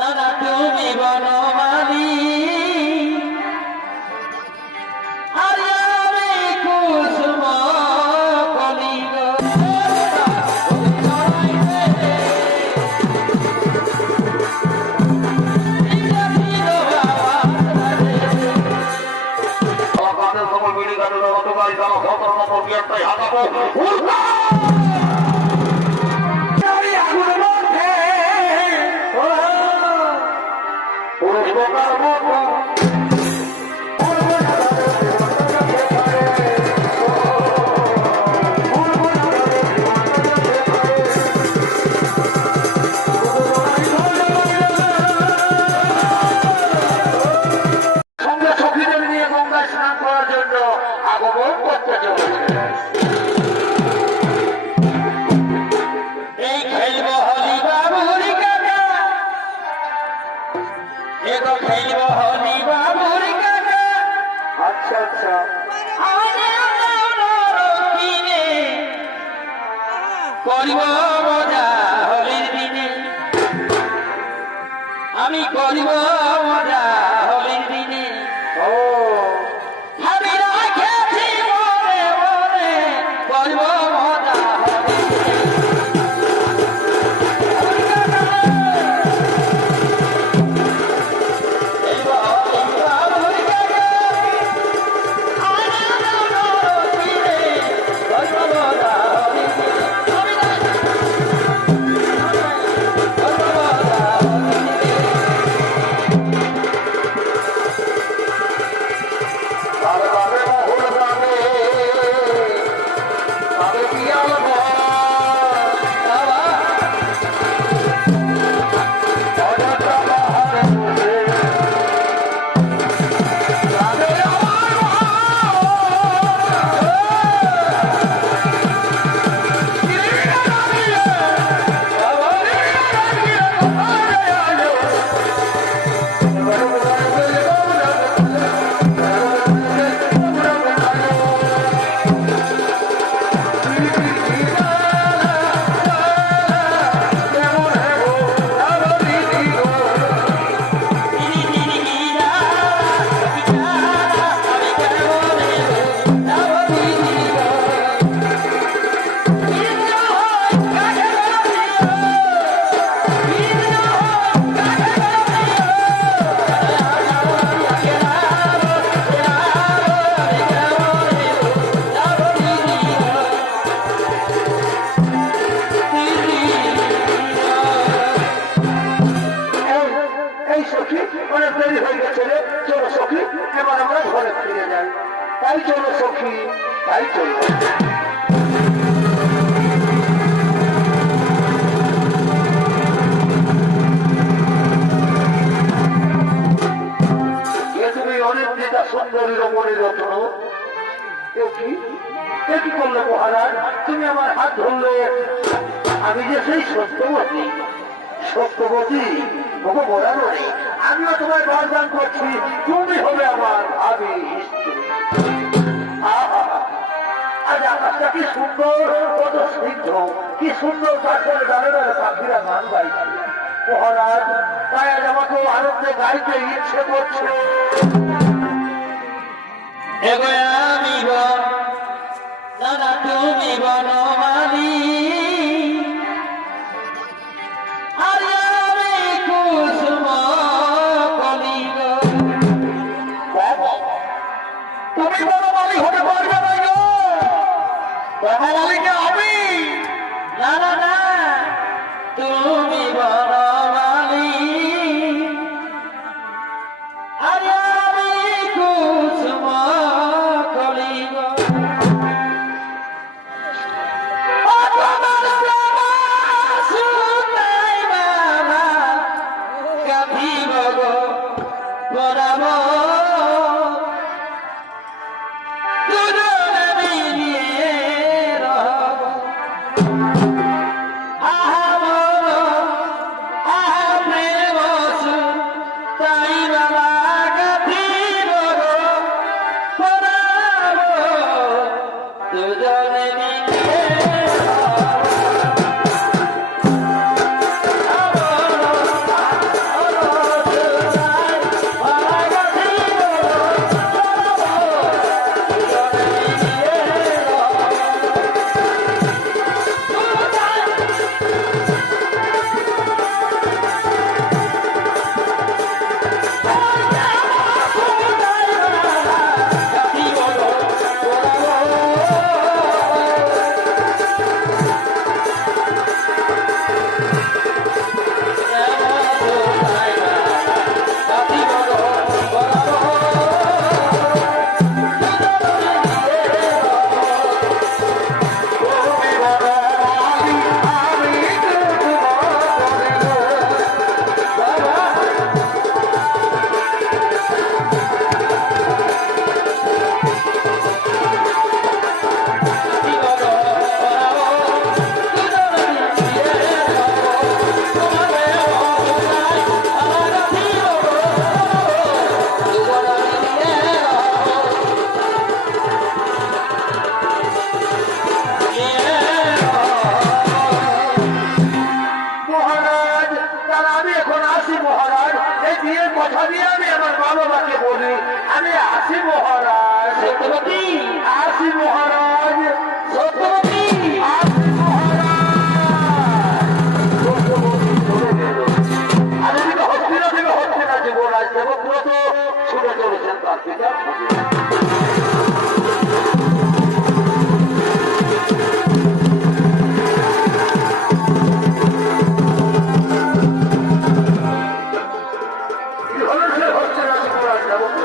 দাদা তুমি বনমালী খবর মিলে গেল গতকাল যারা সতেরো নম্বর গিয়ারটাই হাঁটাবো। জন্য আগমন করতে চলেছে। মহারাজ, তুমি আমার হাত ধরলে। আমি যে সেই সত্যবতী সত্যবতী ওকে বলানো নেই আমিও তোমায় বরদান করছি, তুমি হবে আমার আকাশটা কি সুন্দর, কত স্নিগ্ধ, কি সুন্দর গাছের গানে পাখিরা গান আনন্দে গাইতে ইচ্ছে করছে। আমি দাদা তুমি বনমালী আরে আমি কুসুম কলিগ তুমি হতে পারবে না গো।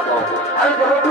আমি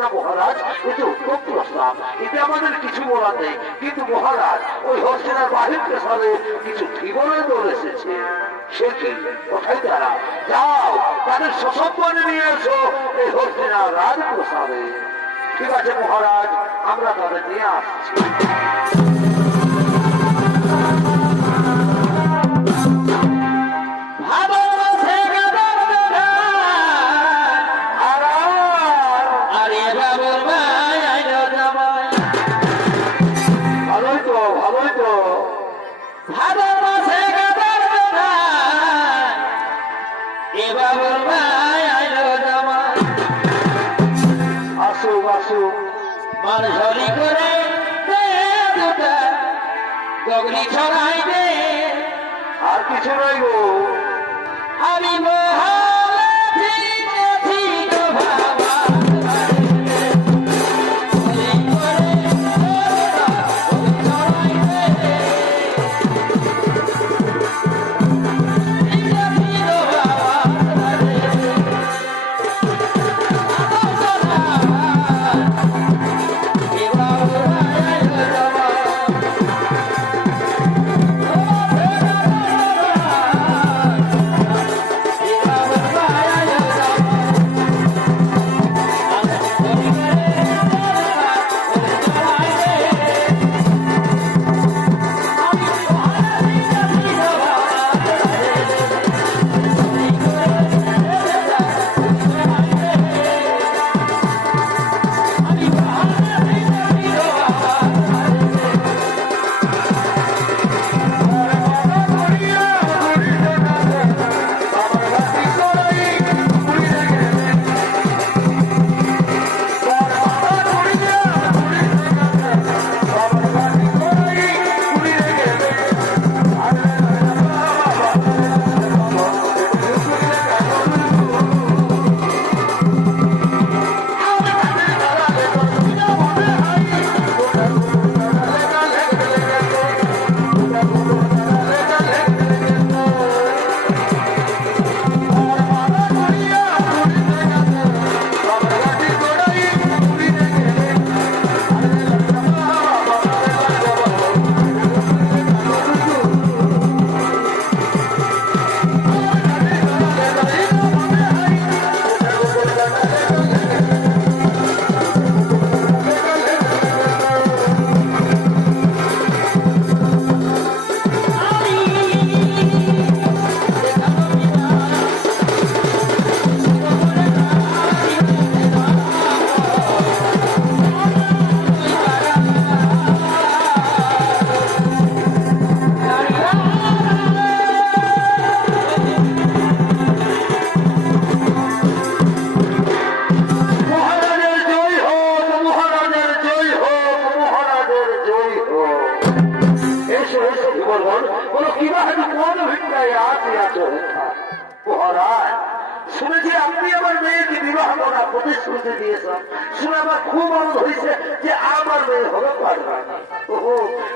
না মহারাজ এটি উত্তম প্রস্তাব এতে আমাদের কিছু বলার নেই। কিন্তু মহারাজ, ওই হস্তেনার বাহির পেশারে কিছু ঠিকানায় দল এসেছে। সে কি? কোথায় তারা। যাও, তাদের সসম্মানে নিয়ে এসো এই হস্তেনার রাজপ্রসাদে। ঠিক আছে মহারাজ, আমরা তাদের নিয়ে আসছি।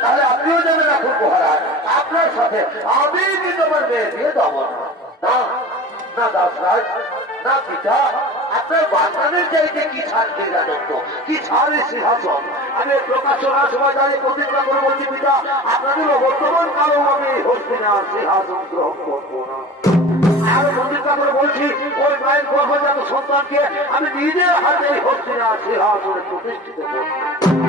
তাহলে আপনিও যাবেন রাখুন মহারাজ। আপনার সাথে আমি কিন্তু আমার মেয়ে দিয়ে না না না না পিতা, আপনার বাগানের চাইতে কি কি কি সিংহাসন? আমি প্রকাশনা প্রতিজ্ঞা করে বলছি পিতা বর্তমান আমি হস্তিনার সিংহাসন গ্রহণ করব না। আমি ওই মায়ের গর্ভজাত সন্তানকে আমি নিজের হাতে হস্তিনার সিংহাসনে প্রতিষ্ঠিত করব।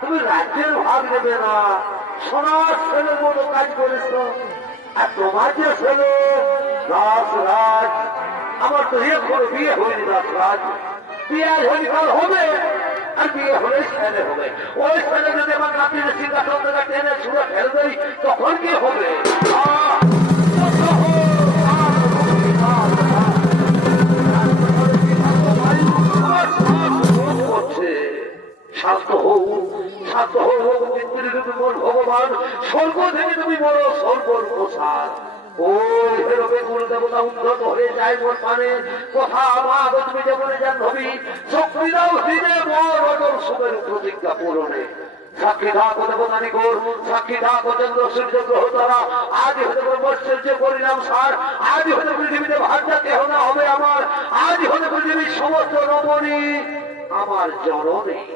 তুমি রাজ্যের ভাগ নেবে না, সোনার ছেলের মতো কাজ করেছ। আর তোমার যে ছেলে, রাজ, আমার তো এখনও বিয়ে হয়নি, রাজ। বিয়ে আজ হয়নি কাল হবে আর বিয়ে হলে ছেলে হবে। ওই ছেলে যদি আমার নাতির সিংহাসন থেকে টেনে ছুড়ে ফেলে দেয় তখন কি হবে? ভগবান, স্বর্গ থেকে তুমি বলো প্রসাদ দেবতা আমার সাক্ষী সূর্য আজ হতে পরিণাম সার, আজ হতে পৃথিবীতে ভাষা কেহ না হবে আমার। আজ হতে পৃথিবীর সমস্ত রমণী আমার জননী।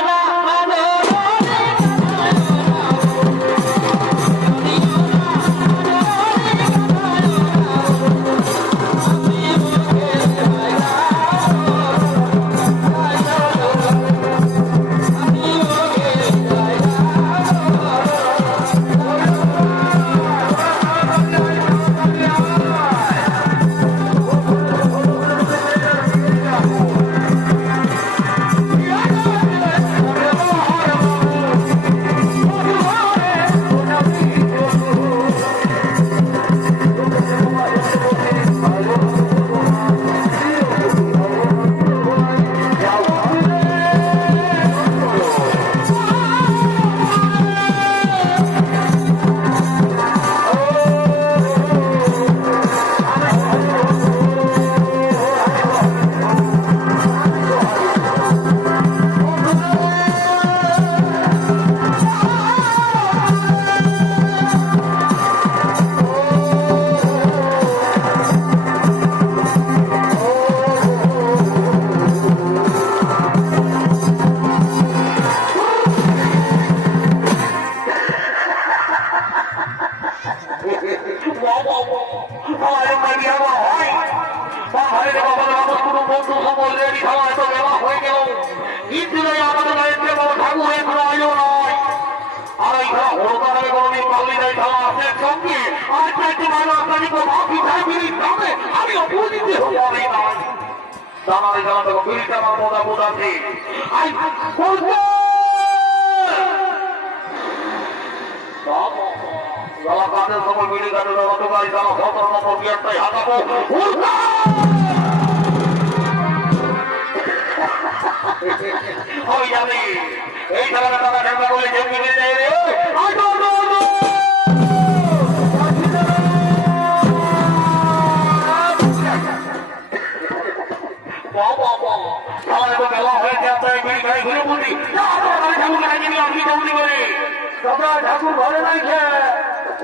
বাবা ঠাকুর ঘরে নাই খেয়ে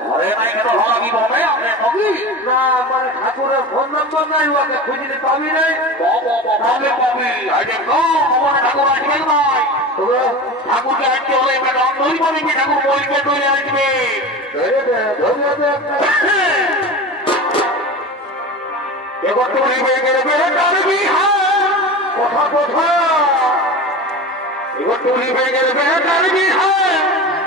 ঘরে নাই খেয়ে ভালো লাগি বাবা আপনি ঠকি না মানে ঠাকুরের ফোন নম্বর নাই ওকে খুঁজে পাবি নাই। পাবে পাবি আগে নো আমার ঠাকুর আসবে নাই ঠাকুরকে আজকে হলে এবার অন্ধই পাবে কি ঠাকুর বইকে তৈরি আসবে। এবার তো হয়ে গেলে কথা কথা। এবার তুমি হয়ে গেলে বেহার বিহার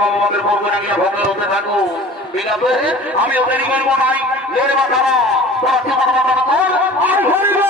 মোহাম্মদের বলবেন গিয়ে ভঙ্গে হতে থাকো। বিনাতে আমি ওকে নিয়ে নাই। মাথা আর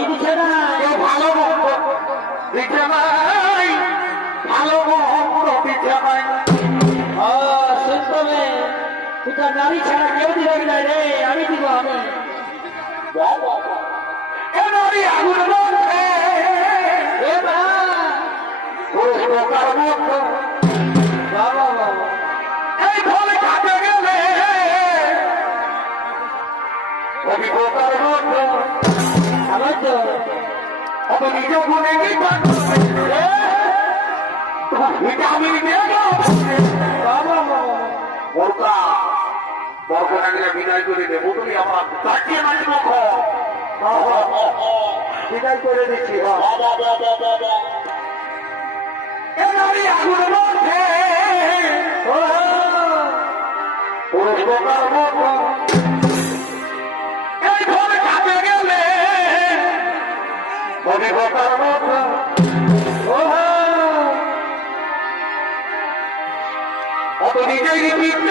লিখে নাই ভালো লিখে নাই ভালো লিখে নাই শুনতবে তুটা নারী ছাড়া কেউ দিবে কিনা রে আমি দিব আমি বাবা বাবা এই ঘরে খাতে গেলে অভিজ্ঞতার বিদায় করে দেবো। তুমি আমার কাটিয়ে মুখ বিদায় করে দিচ্ছি হ্যাঁ। আগুন মধ্যে। পুরুষ আমি অত ভিটামিন দিয়ে